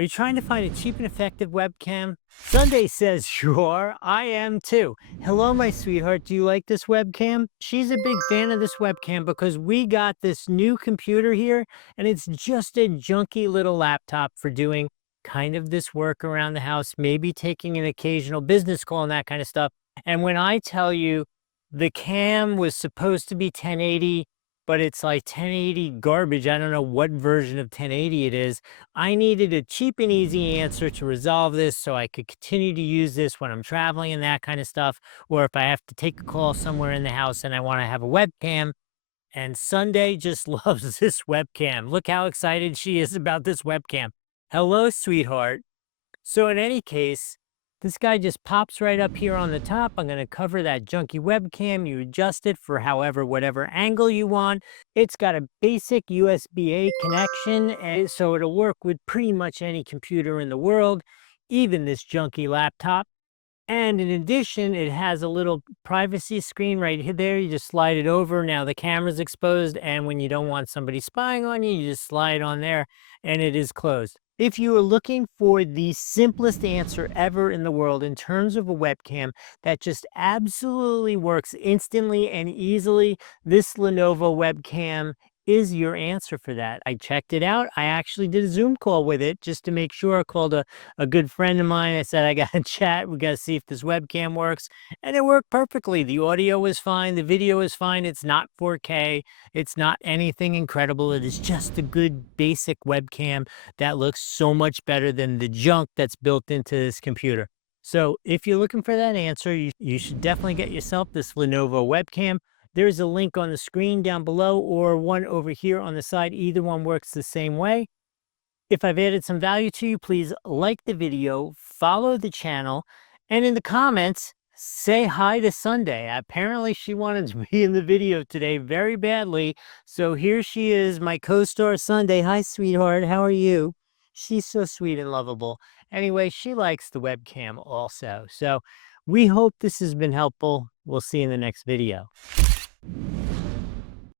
Are you trying to find a cheap and effective webcam? Sunday says sure, I am too. Hello, my sweetheart. Do you like this webcam? She's a big fan of this webcam because we got this new computer here and it's just a junky little laptop for doing kind of this work around the house, maybe taking an occasional business call and that kind of stuff. And when I tell you the cam was supposed to be 1080, but it's like 1080 garbage. I don't know what version of 1080 it is. I needed a cheap and easy answer to resolve this so I could continue to use this when I'm traveling and that kind of stuff, or if I have to take a call somewhere in the house and I want to have a webcam. And Sunday just loves this webcam. Look how excited she is about this webcam. Hello, sweetheart. So in any case, this guy just pops right up here on the top. I'm going to cover that junky webcam. You adjust it for whatever angle you want. It's got a basic USB-A connection, and so it'll work with pretty much any computer in the world, even this junky laptop. And in addition, it has a little privacy screen right there. You just slide it over. Now the camera's exposed, and when you don't want somebody spying on you, you just slide on there and it is closed. If you are looking for the simplest answer ever in the world in terms of a webcam that just absolutely works instantly and easily, this Lenovo webcam is your answer for that. I checked it out. I actually did a Zoom call with it just to make sure. I called a good friend of mine. I said, I got to chat. We got to see if this webcam works. And it worked perfectly. The audio was fine. The video is fine. It's not 4K. It's not anything incredible. It is just a good basic webcam that looks so much better than the junk that's built into this computer. So if you're looking for that answer, you should definitely get yourself this Lenovo webcam. There's a link on the screen down below or one over here on the side. Either one works the same way. If I've added some value to you, please like the video, follow the channel, and in the comments, say hi to Sunday. Apparently, she wanted to be in the video today very badly. So here she is, my co-star Sunday. Hi, sweetheart. How are you? She's so sweet and lovable. Anyway, she likes the webcam also. So we hope this has been helpful. We'll see you in the next video.